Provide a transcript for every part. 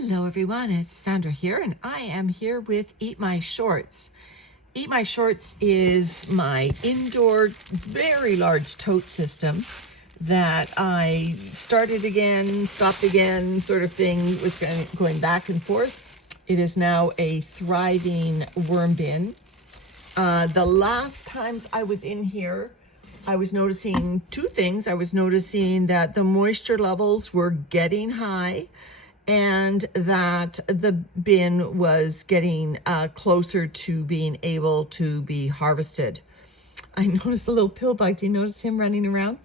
Hello everyone, it's Sandra here, and I am here with Eat My Shorts. Eat My Shorts is my indoor, very large tote system that I started again, stopped again, sort of thing, was going back and forth. It is now a thriving worm bin. The last times I was in here, I was noticing two things. I was noticing that the moisture levels were getting high, and that the bin was getting closer to being able to be harvested. I noticed a little pill bug. Do you notice him running around?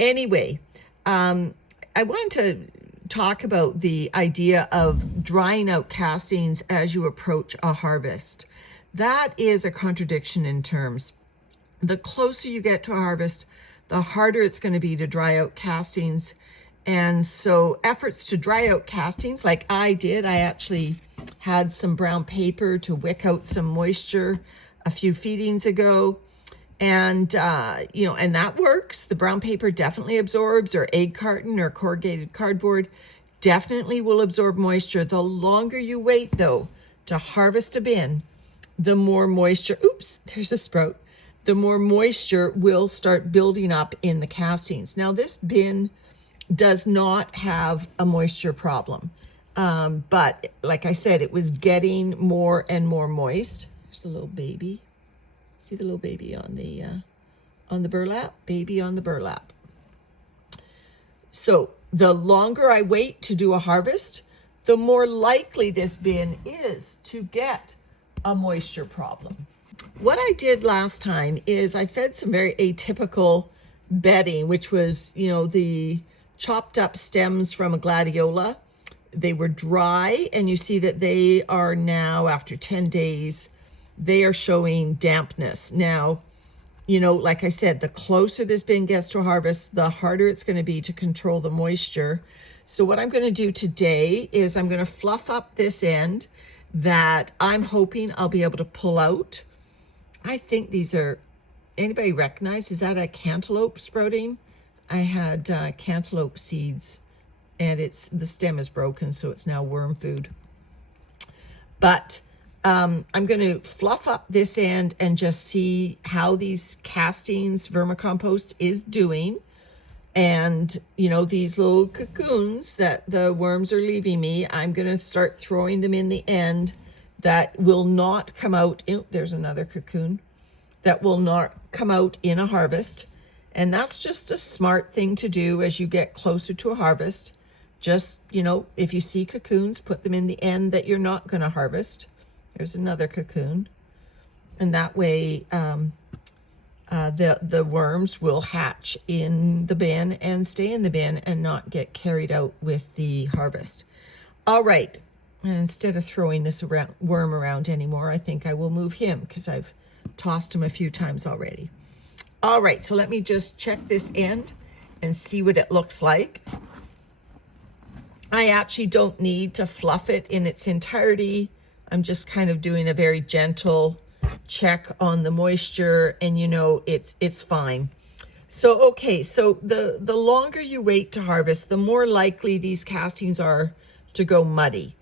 Anyway, I wanted to talk about the idea of drying out castings as you approach a harvest. That is a contradiction in terms. The closer you get to a harvest, the harder it's going to be to dry out castings. And so efforts to dry out castings, like I did, I actually had some brown paper to wick out some moisture a few feedings ago. And, and that works. The brown paper definitely absorbs, or egg carton or corrugated cardboard definitely will absorb moisture. The longer you wait, though, to harvest a bin, the more moisture, oops, there's a sprout, the more moisture will start building up in the castings. Now, this bin does not have a moisture problem. But like I said, it was getting more and more moist. There's a little baby. See the little baby on the burlap? Baby on the burlap. So the longer I wait to do a harvest, the more likely this bin is to get a moisture problem. What I did last time is I fed some very atypical bedding, which was, the chopped up stems from a gladiola. They were dry, and you see that they are now, after 10 days, they are showing dampness. Now, like I said, the closer this bin gets to harvest, the harder it's going to be to control the moisture. So what I'm going to do today is I'm going to fluff up this end that I'm hoping I'll be able to pull out. I think these are, anybody recognize, is that a cantaloupe sprouting? I had cantaloupe seeds, and the stem is broken, so it's now worm food. But I'm going to fluff up this end and just see how these castings, vermicompost, is doing. And, these little cocoons that the worms are leaving me, I'm going to start throwing them in the end that will not come out. There's another cocoon that will not come out in a harvest. And that's just a smart thing to do as you get closer to a harvest. Just, if you see cocoons, put them in the end that you're not going to harvest. There's another cocoon. And that way the worms will hatch in the bin and stay in the bin and not get carried out with the harvest. All right. And instead of throwing this worm around anymore, I think I will move him because I've tossed him a few times already. All right, so let me just check this end and see what it looks like. I actually don't need to fluff it in its entirety. I'm just kind of doing a very gentle check on the moisture, and it's fine. So, okay, so the longer you wait to harvest, the more likely these castings are to go muddy.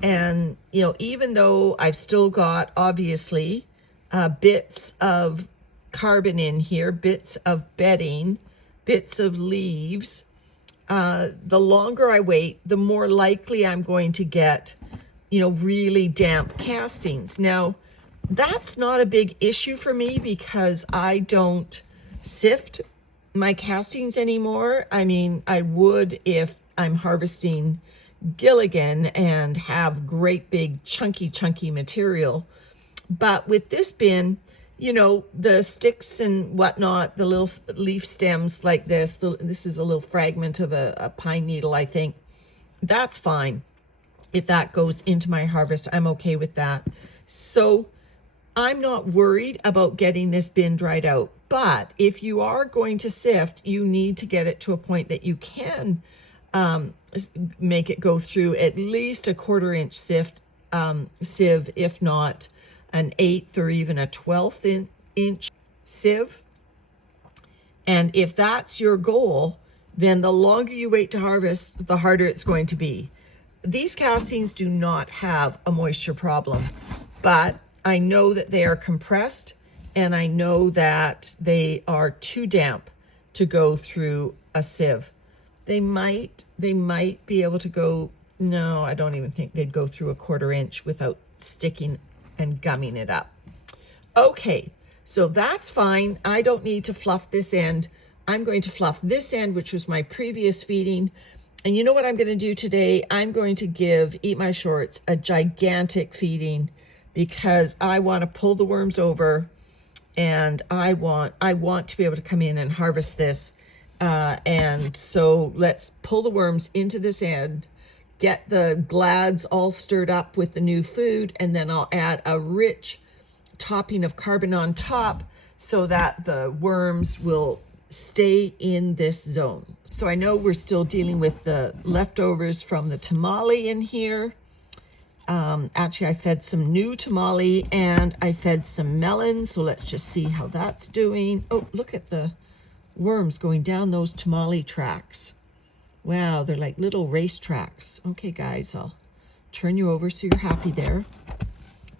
And, even though I've still got, obviously, bits of carbon in here, bits of bedding, bits of leaves, the longer I wait, the more likely I'm going to get, really damp castings. Now, that's not a big issue for me because I don't sift my castings anymore. I mean, I would if I'm harvesting Gilligan and have great big chunky material. But with this bin, the sticks and whatnot, the little leaf stems like this, this is a little fragment of a pine needle, I think. That's fine. If that goes into my harvest, I'm okay with that. So I'm not worried about getting this bin dried out. But if you are going to sift, you need to get it to a point that you can make it go through at least a 1/4 inch sieve, if not an 1/8 or even a 1/12 inch sieve. And if that's your goal, then the longer you wait to harvest, the harder it's going to be. these castings do not have a moisture problem, but I know that they are compressed, and I know that they are too damp to go through a sieve. They might be able to go, no, I don't even think they'd go through a 1/4 inch without sticking and gumming it up. Okay, so that's fine. I don't need to fluff this end. I'm going to fluff this end, which was my previous feeding. And you know what I'm going to do today? I'm going to give Eat My Shorts a gigantic feeding, because I want to pull the worms over, and I want to be able to come in and harvest this. And so let's pull the worms into this end, get the glads all stirred up with the new food, and then I'll add a rich topping of carbon on top so that the worms will stay in this zone. So I know we're still dealing with the leftovers from the tamale in here. Actually, I fed some new tamale and I fed some melon. So let's just see how that's doing. Oh, look at the worms going down those tamale tracks. Wow, they're like little race tracks. Okay, guys, I'll turn you over so you're happy there.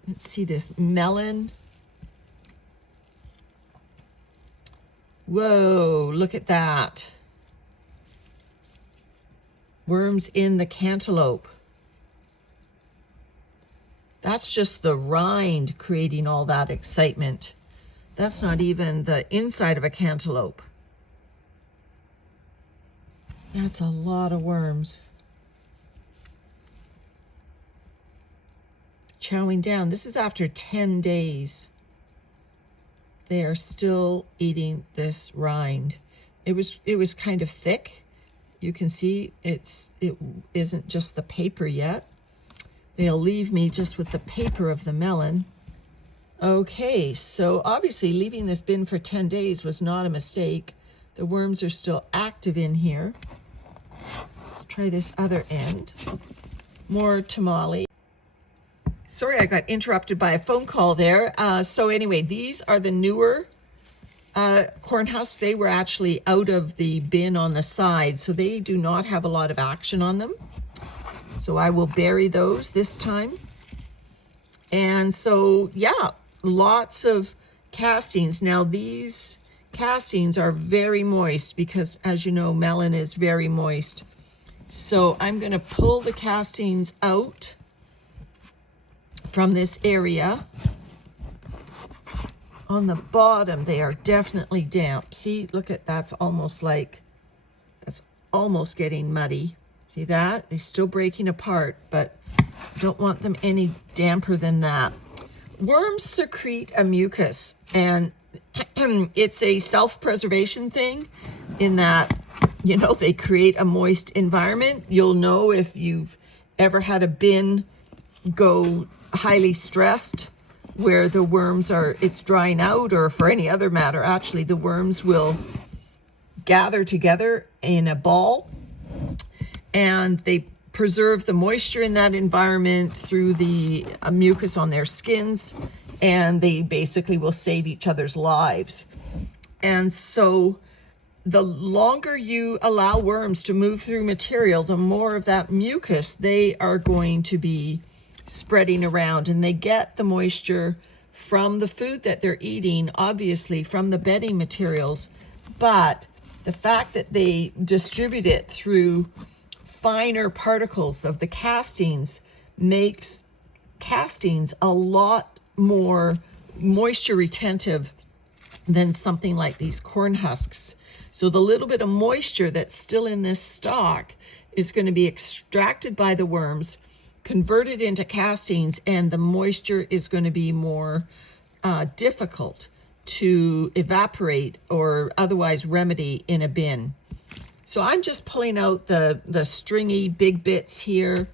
Let's see this melon. Whoa, look at that. Worms in the cantaloupe. That's just the rind creating all that excitement. That's not even the inside of a cantaloupe. That's a lot of worms. Chowing down. This is after 10 days. They are still eating this rind. It was kind of thick. You can see it isn't just the paper yet. They'll leave me just with the paper of the melon. Okay, so obviously leaving this bin for 10 days was not a mistake. The worms are still active in here. Let's try this other end. More tamale. Sorry, I got interrupted by a phone call there. So anyway, these are the newer corn husks. They were actually out of the bin on the side, so they do not have a lot of action on them. So I will bury those this time. And so, yeah, lots of castings. Now these castings are very moist because, as you know, melon is very moist. So I'm going to pull the castings out from this area. On the bottom, they are definitely damp. See, look at that's almost getting muddy. See that? They're still breaking apart, but don't want them any damper than that. Worms secrete a mucus, and it's a self-preservation thing in that, you know, they create a moist environment. You'll know if you've ever had a bin go highly stressed where the worms it's drying out, or for any other matter, actually the worms will gather together in a ball, and they preserve the moisture in that environment through the mucus on their skins, and they basically will save each other's lives. And so the longer you allow worms to move through material, the more of that mucus they are going to be spreading around, and they get the moisture from the food that they're eating, obviously from the bedding materials, but the fact that they distribute it through finer particles of the castings makes castings a lot more moisture retentive than something like these corn husks. So the little bit of moisture that's still in this stalk is going to be extracted by the worms, converted into castings, and the moisture is going to be more difficult to evaporate or otherwise remedy in a bin. So I'm just pulling out the stringy big bits here.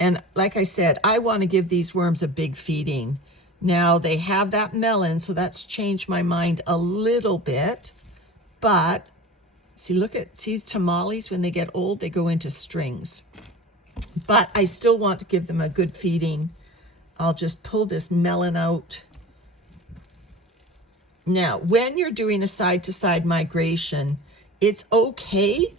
And like I said, I want to give these worms a big feeding. Now they have that melon, so that's changed my mind a little bit. But see tamales, when they get old, they go into strings. But I still want to give them a good feeding. I'll just pull this melon out. Now, when you're doing a side-to-side migration, it's okay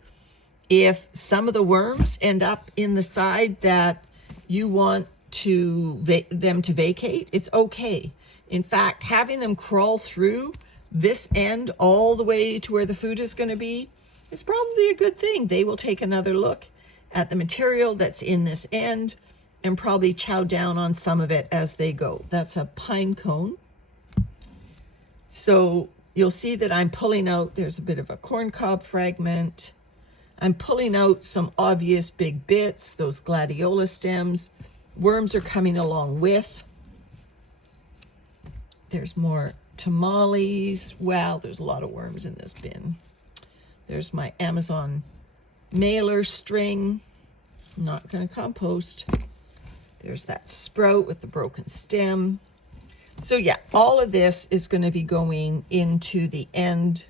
If some of the worms end up in the side that you want them to vacate, it's okay. In fact, having them crawl through this end all the way to where the food is going to be is probably a good thing. They will take another look at the material that's in this end and probably chow down on some of it as they go. That's a pine cone. So you'll see that I'm pulling out, there's a bit of a corn cob fragment. I'm pulling out some obvious big bits, those gladiola stems. Worms are coming along with. There's more tamales. Wow, there's a lot of worms in this bin. There's my Amazon mailer string. Not going to compost. There's that sprout with the broken stem. So yeah, all of this is going to be going into the end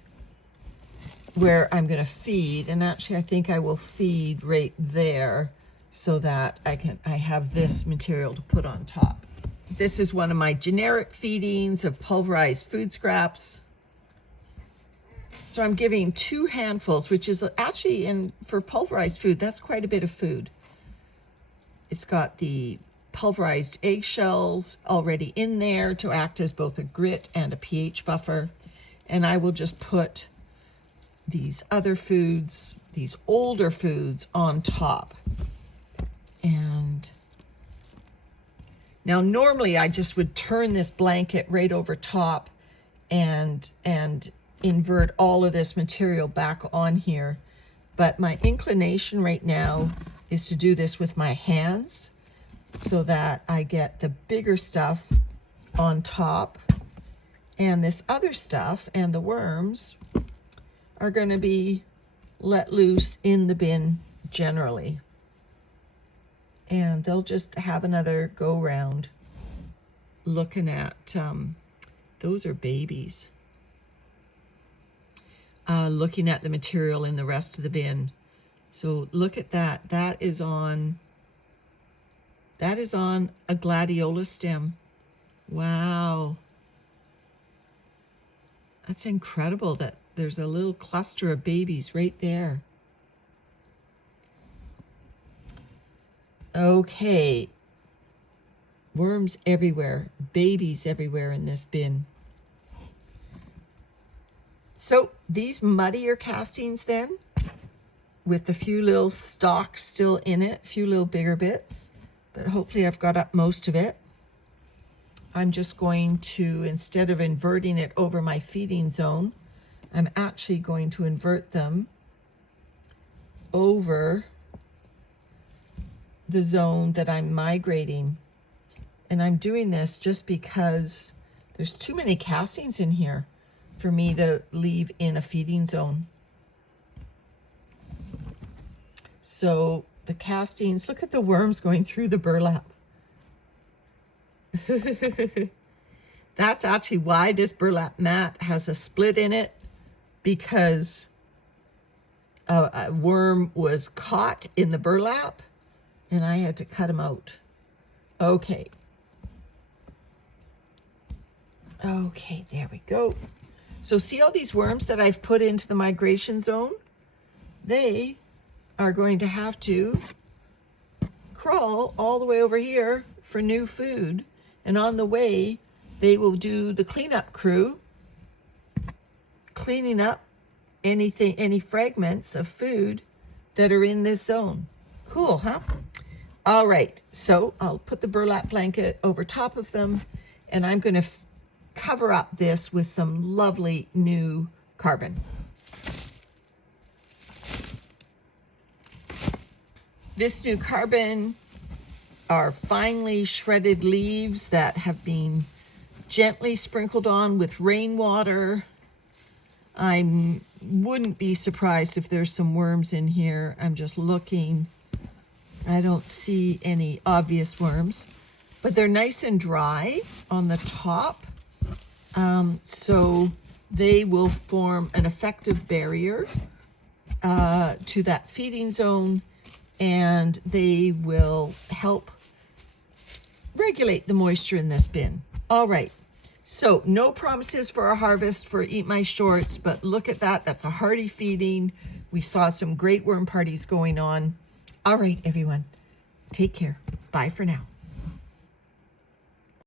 where I'm going to feed. And actually, I think I will feed right there so that I have this material to put on top. This is one of my generic feedings of pulverized food scraps. So I'm giving 2 handfuls, which is actually, for pulverized food, that's quite a bit of food. It's got the pulverized eggshells already in there to act as both a grit and a pH buffer. And I will just put these other foods, these older foods, on top. And now normally I just would turn this blanket right over top and invert all of this material back on here. But my inclination right now is to do this with my hands so that I get the bigger stuff on top, and this other stuff and the worms are going to be let loose in the bin generally. And they'll just have another go round looking at, those are babies. Looking at the material in the rest of the bin. So look at that. That is on a gladiola stem. Wow. That's incredible that there's a little cluster of babies right there. Okay. Worms everywhere, babies everywhere in this bin. So these muddier castings then, with a few little stalks still in it, a few little bigger bits, but hopefully I've got up most of it. I'm just going to, instead of inverting it over my feeding zone, I'm actually going to invert them over the zone that I'm migrating. And I'm doing this just because there's too many castings in here for me to leave in a feeding zone. So the castings, look at the worms going through the burlap. That's actually why this burlap mat has a split in it, because a worm was caught in the burlap and I had to cut him out. Okay. Okay, there we go. So see all these worms that I've put into the migration zone? They are going to have to crawl all the way over here for new food. And on the way, they will do the cleanup crew, cleaning up any fragments of food that are in this zone. Cool, huh? All right, so I'll put the burlap blanket over top of them, and I'm going to cover up this with some lovely new carbon. This new carbon are finely shredded leaves that have been gently sprinkled on with rainwater. I wouldn't be surprised if there's some worms in here. I'm just looking. I don't see any obvious worms, but they're nice and dry on the top. So they will form an effective barrier to that feeding zone, and they will help regulate the moisture in this bin. All right, So no promises for our harvest for Eat My Shorts, but look at that. That's a hearty feeding. We saw some great worm parties going on. All right, everyone. Take care. Bye for now.